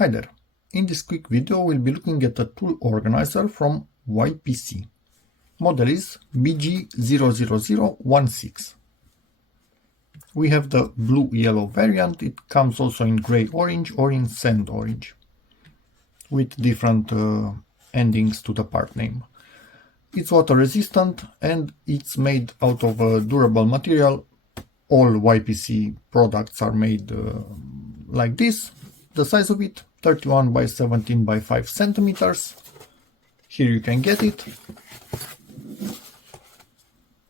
Hi there! In this quick video we'll be looking at a tool organizer from YPC. Model is BG00016. We have the blue-yellow variant. It comes also in gray-orange or in sand-orange with different endings to the part name. It's water resistant and it's made out of a durable material. All YPC products are made like this. The size of it 31 by 17 by 5 centimeters. Here you can get it.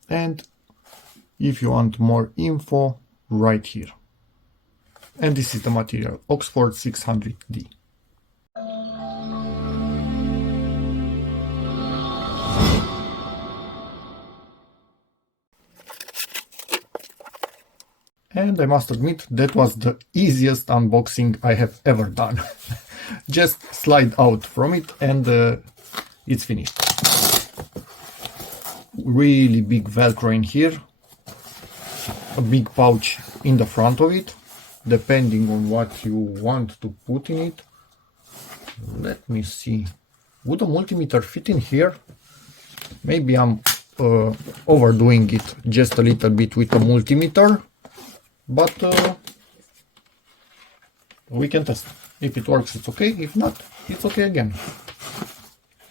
And if you want more info, right here. And this is the material, Oxford 600D. And I must admit, that was the easiest unboxing I have ever done. Just slide out from it and it's finished. Really big Velcro in here. A big pouch in the front of it, depending on what you want to put in it. Let me see. Would a multimeter fit in here? Maybe I'm overdoing it just a little bit with a multimeter. But we can test. If it works, it's okay. If not, it's okay again.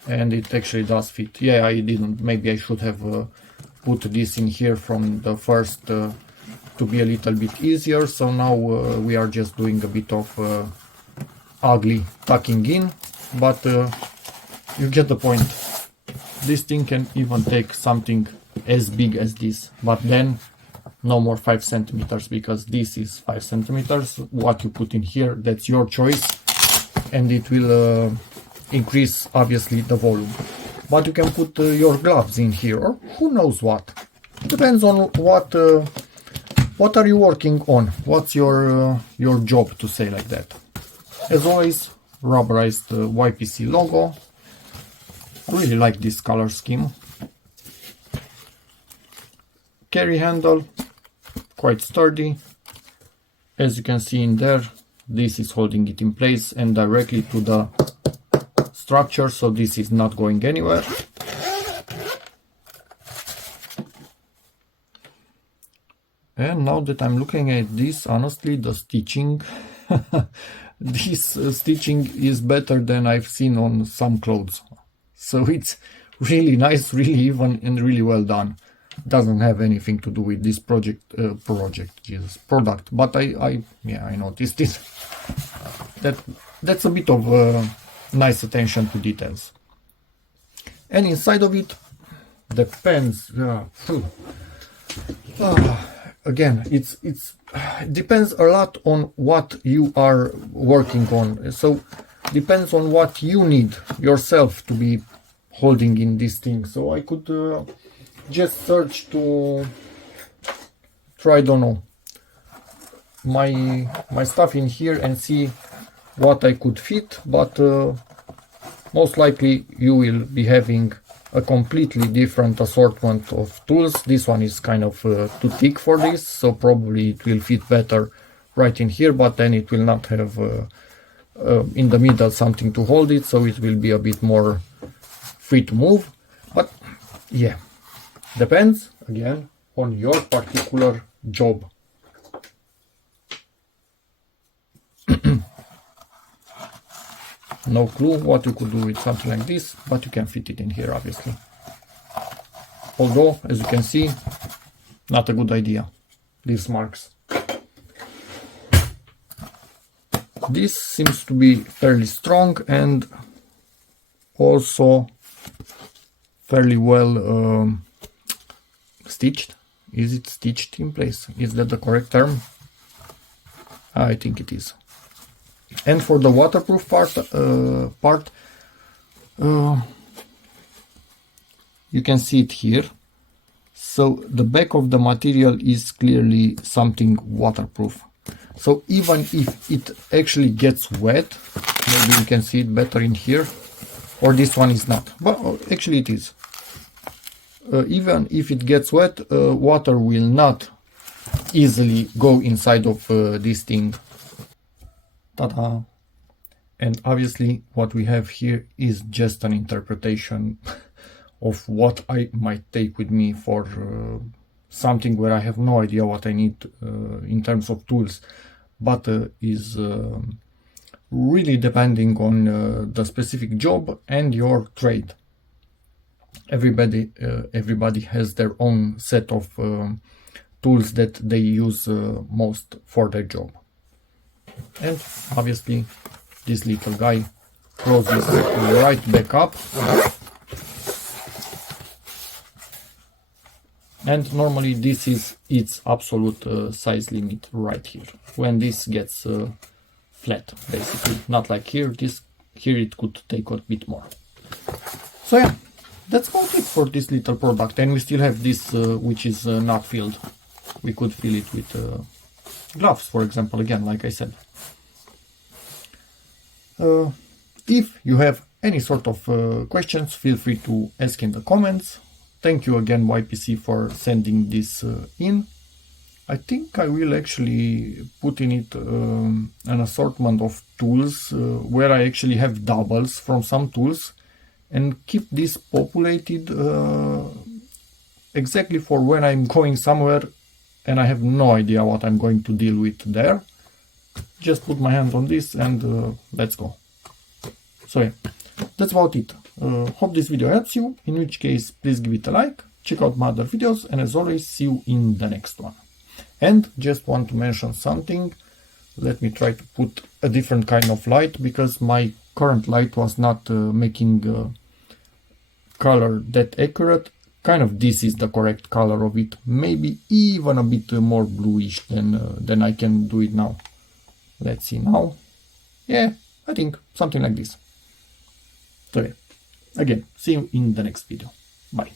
And it actually does fit. Yeah, I didn't. Maybe I should have put this in here from the first to be a little bit easier. So now we are just doing a bit of ugly tucking in. But you get the point. This thing can even take something as big as this. But then no more 5 centimeters, because this is 5 centimeters. What you put in here, that's your choice, and it will increase obviously the volume. But you can put your gloves in here, or who knows what. Depends on what are you working on. What's your job, to say like that. As always, rubberized YPC logo. I really like this color scheme. Carry handle, quite sturdy. As you can see in there, this is holding it in place and directly to the structure, so this is not going anywhere. And now that I'm looking at this, honestly, the stitching, this stitching is better than I've seen on some clothes. So it's really nice, really even, and really well done. Doesn't have anything to do with this product, but I noticed it. That's a bit of nice attention to details. And inside of it, the pens. Again, it depends a lot on what you are working on. So depends on what you need yourself to be holding in this thing. So I could just search to try, I don't know, my stuff in here and see what I could fit, but most likely you will be having a completely different assortment of tools. This one is kind of too thick for this, so probably it will fit better right in here, but then it will not have in the middle something to hold it, so it will be a bit more free to move. But yeah, depends again on your particular job. No clue what you could do with something like this, but you can fit it in here obviously. Although, as you can see, not a good idea, these marks. This seems to be fairly strong and also fairly well stitched. Is it stitched in place? Is that the correct term? I think it is. And for the waterproof part, you can see it here. So the back of the material is clearly something waterproof. So even if it actually gets wet, maybe you can see it better in here, or this one is not, but actually it is. Even if it gets wet, water will not easily go inside of this thing. Ta-da! And obviously what we have here is just an interpretation of what I might take with me for something where I have no idea what I need in terms of tools, but is really depending on the specific job and your trade. Everybody has their own set of tools that they use most for their job. And obviously this little guy closes right back up, and normally this is its absolute size limit right here, when this gets flat, basically. Not like here, here it could take a bit more. So yeah, that's about it for this little product. And we still have this which is not filled. We could fill it with gloves, for example, again, like I said. If you have any sort of questions, feel free to ask in the comments. Thank you again, YPC, for sending this in. I think I will actually put in it an assortment of tools where I actually have doubles from some tools, and keep this populated exactly for when I'm going somewhere and I have no idea what I'm going to deal with there. Just put my hand on this and let's go. So yeah, that's about it. Hope this video helps you, in which case please give it a like, check out my other videos, and as always, see you in the next one. And just want to mention something. Let me try to put a different kind of light, because my current light was not making color that accurate. Kind of this is the correct color of it, maybe even a bit more bluish than I can do it now. Let's see now. Yeah, I think something like this. So yeah, again, see you in the next video. Bye.